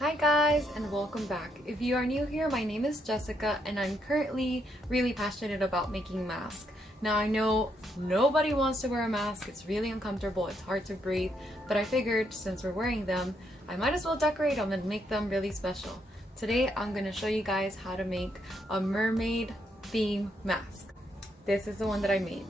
Hi guys, and welcome back. If you are new here, my name is Jessica and I'm currently really passionate about making masks. Now I know nobody wants to wear a mask, it's really uncomfortable, it's hard to breathe, but I figured since we're wearing them, I might as well decorate them and make them really special. Today I'm going to show you guys how to make a mermaid theme mask. This is the one that I made.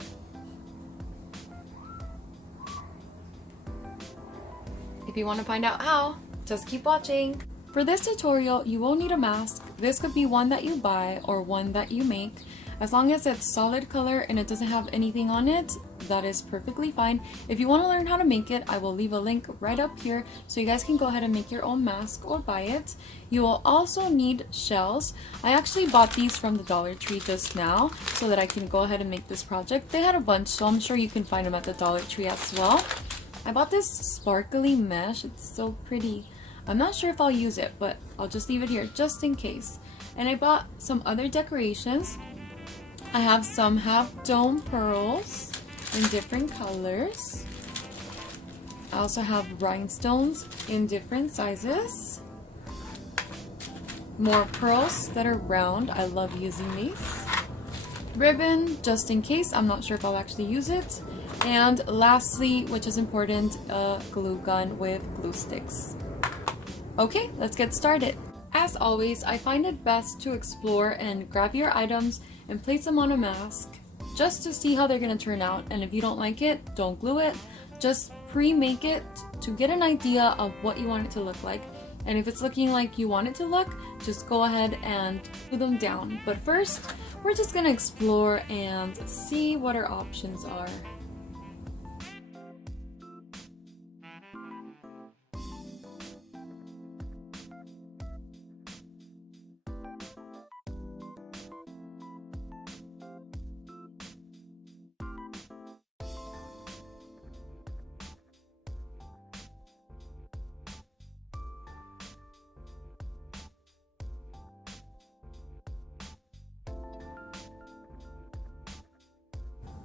If you want to find out how, just keep watching. For this tutorial, you will need a mask. This could be one that you buy or one that you make. As long as it's solid color and it doesn't have anything on it, that is perfectly fine. If you want to learn how to make it, I will leave a link right up here so you guys can go ahead and make your own mask or buy it. You will also need shells. I actually bought these from the Dollar Tree just now so that I can go ahead and make this project. They had a bunch, so I'm sure you can find them at the Dollar Tree as well. I bought this sparkly mesh. It's so pretty. I'm not sure if I'll use it, but I'll just leave it here just in case. And I bought some other decorations. I have some half dome pearls in different colors. I also have rhinestones in different sizes. More pearls that are round. I love using these. Ribbon, just in case. I'm not sure if I'll actually use it. And lastly, which is important, a glue gun with glue sticks. Okay, let's get started. As always, I find it best to explore and grab your items and place them on a mask just to see how they're going to turn out. And if you don't like it, don't glue it. Just pre-make it to get an idea of what you want it to look like. And if it's looking like you want it to look, just go ahead and glue them down. But first, we're just going to explore and see what our options are.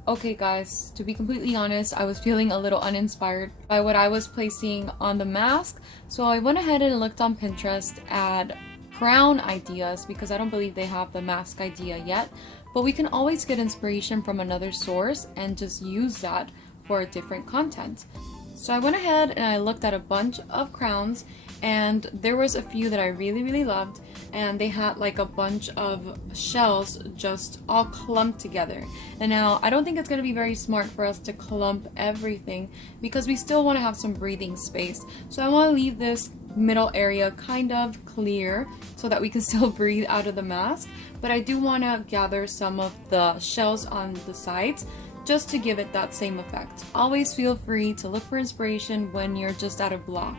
Okay guys, to be completely honest, I was feeling a little uninspired by what I was placing on the mask, so I went ahead and looked on Pinterest at crown ideas because I don't believe they have the mask idea yet, but we can always get inspiration from another source and just use that for a different content. So I went ahead and I looked at a bunch of crowns, and there was a few that I really loved, and they had like a bunch of shells just all clumped together. And now I don't think it's going to be very smart for us to clump everything because we still want to have some breathing space. So I want to leave this middle area kind of clear so that we can still breathe out of the mask, but I do want to gather some of the shells on the sides just to give it that same effect. Always feel free to look for inspiration when you're just at a block.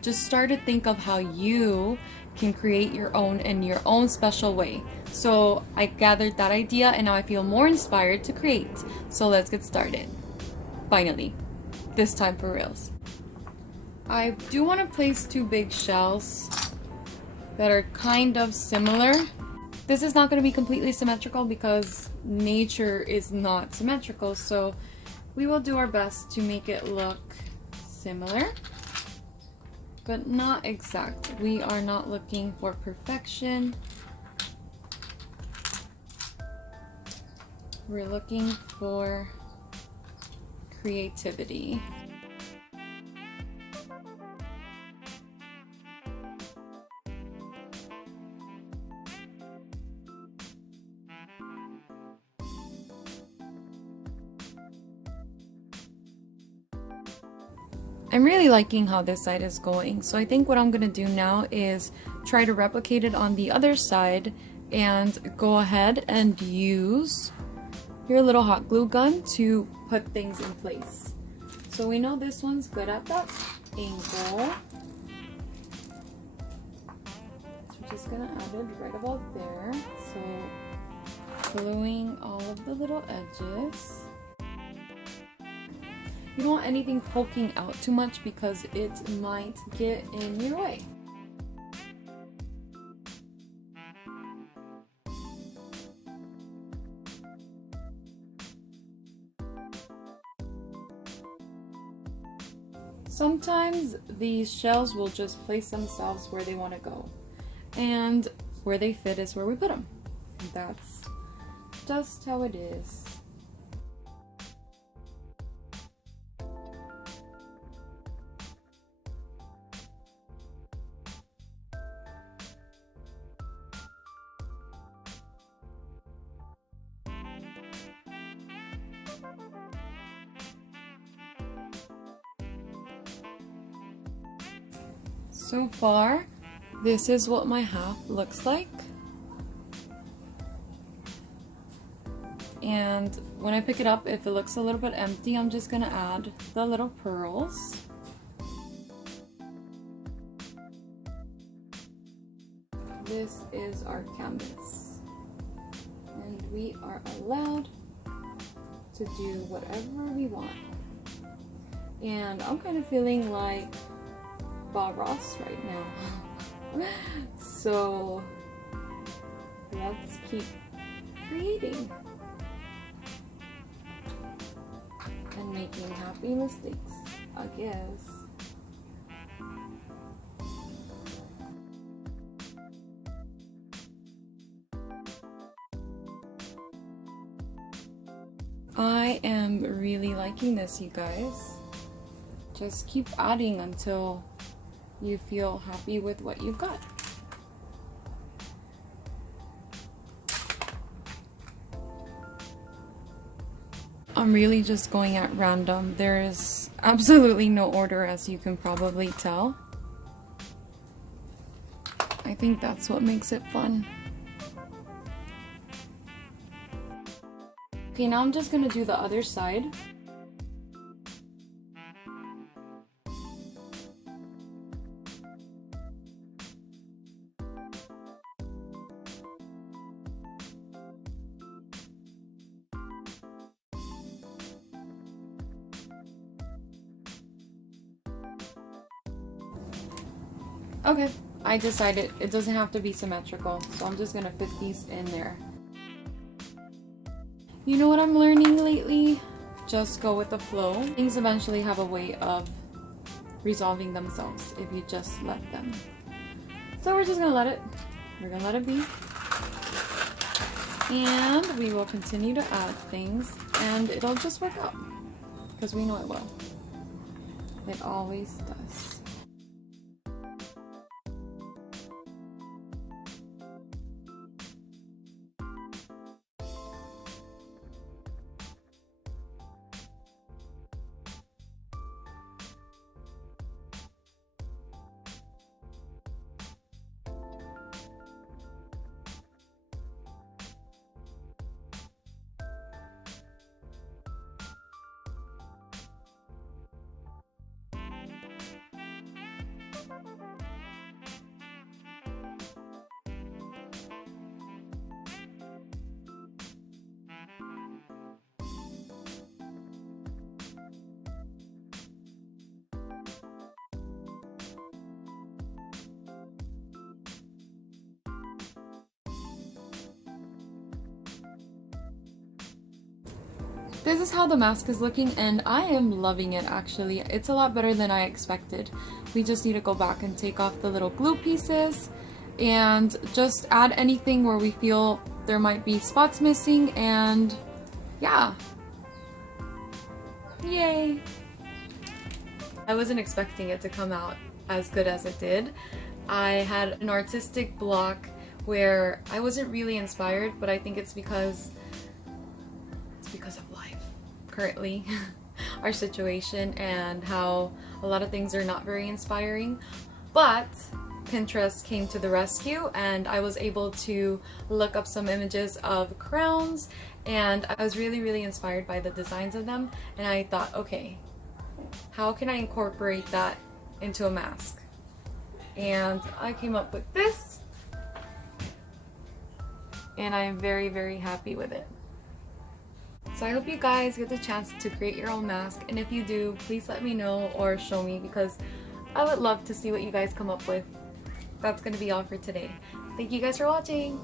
Just start to think of how you can create your own in your own special way. So I gathered that idea and now I feel more inspired to create. So let's get started. Finally, this time for reals. I do want to place two big shells that are kind of similar. This is not going to be completely symmetrical because nature is not symmetrical, so we will do our best to make it look similar, but not exact. We are not looking for perfection. We're looking for creativity. I'm really liking how this side is going, so I think what I'm gonna do now is try to replicate it on the other side and go ahead and use your little hot glue gun to put things in place. So we know this one's good at that angle. So we're just gonna add it right about there. So gluing all of the little edges. You don't want anything poking out too much because it might get in your way. So sometimes these shells will just place themselves where they want to go, and where they fit is where we put them. That's just how it is. So far, this is what my half looks like. And when I pick it up, if it looks a little bit empty, I'm just gonna add the little pearls. This is our canvas. And we are allowed to do whatever we want. And I'm kind of feeling like Bob Ross right now. So let's keep creating and making happy mistakes, I guess. I am really liking this, you guys. Just keep adding until you feel happy with what you've got. I'm really just going at random. There is absolutely no order, as you can probably tell. I think that's what makes it fun. Okay, now I'm just gonna do the other side. Okay, I decided it doesn't have to be symmetrical, so I'm just gonna fit these in there. You know what I'm learning lately? Just go with the flow. Things eventually have a way of resolving themselves if you just let them. So we're just gonna let it. We're gonna let it be. And we will continue to add things, and it'll just work out. Because we know it will. It always does. This is how the mask is looking, and I am loving it actually. It's a lot better than I expected. We just need to go back and take off the little glue pieces and just add anything where we feel there might be spots missing, and yeah. Yay! I wasn't expecting it to come out as good as it did. I had an artistic block where I wasn't really inspired, but I think it's because of life currently, our situation, and how a lot of things are not very inspiring. But Pinterest came to the rescue, and I was able to look up some images of crowns, and I was really inspired by the designs of them, and I thought, okay, how can I incorporate that into a mask? And I came up with this, and I am very happy with it. So I hope you guys get the chance to create your own mask, and if you do, please let me know or show me, because I would love to see what you guys come up with. That's gonna be all for today. Thank you guys for watching!